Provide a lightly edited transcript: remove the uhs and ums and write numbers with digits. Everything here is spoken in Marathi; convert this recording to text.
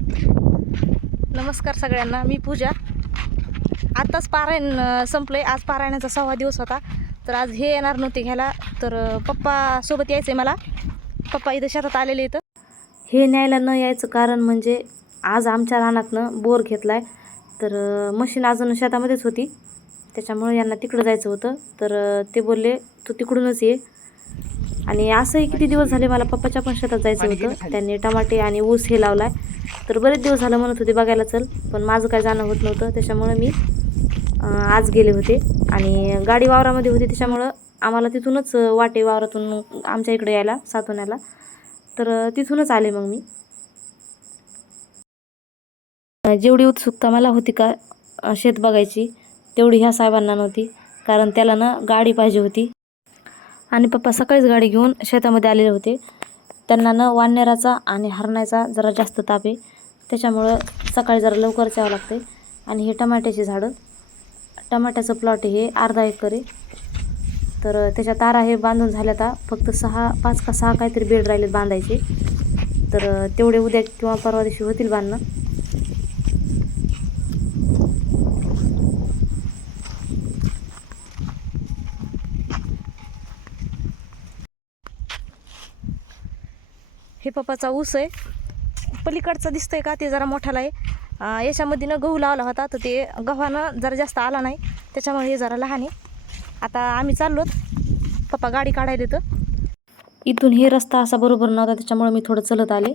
नमस्कार सगळ्यांना, मी पूजा. आत्ताच पारायण संपलंय. आज पारायणाचा 6वा दिवस होता. तर आज हे येणार नव्हते घ्यायला, तर पप्पा सोबत यायचं आहे मला. पप्पा इथं शेतात आलेले इथं. हे न्यायला न यायचं कारण म्हणजे आज आमच्या रानातनं बोर घेतला आहे, तर मशीन अजून शेतामध्येच होती, त्याच्यामुळे यांना तिकडं जायचं होतं. तर ते बोलले तू तिकडूनच ये. आणि असंही किती दिवस झाले मला पप्पाच्या पण शेतात जायचं होतं. त्यांनी टमाटे आणि ऊस हे लावला आहे. तर बरेच दिवस झालं म्हणत होते बघायला चल, पण माझं काय जाणं होत नव्हतं. त्याच्यामुळं मी आज गेले होते. आणि गाडी वावरामध्ये होती, त्याच्यामुळं आम्हाला तिथूनच वाटे वावरातून आमच्या इकडे यायला सातोण्याला, तर तिथूनच आले. मग मी जेवढी उत्सुकता मला होती का शेत बघायची, तेवढी ह्या साहेबांना नव्हती. कारण त्याला ना गाडी पाहिजे होती. आणि पप्पा सकाळीच गाडी घेऊन शेतामध्ये आलेले होते. त्यांना न वाननेराचा आणि हरणाचा जरा जास्त ताप आहे, त्याच्यामुळं सकाळी जरा लवकरच यावं लागते. आणि हे टमाट्याची झाडं, टमाट्याचं प्लॉट हे अर्धा एकर आहे. तर त्याच्या तारा हे बांधून झाल्या. आता फक्त 5 का 6 काहीतरी बेड राहिलेत बांधायचे, तर तेवढे उद्या किंवा परवा दिवशी होतील बांधणं. हे पप्पाचा ऊस आहे, पलीकडचा दिसतोय का, ते जरा मोठाला आहे. याच्यामध्ये ना गहू लावला होता, तर ते गव्हानं जरा जास्त आला नाही, त्याच्यामुळे हे जरा लहान आहे. आता आम्ही चाललो, पप्पा गाडी काढायला. तर इथून हे रस्ता असा बरोबर नव्हता, त्याच्यामुळे मी थोडं चलत आले.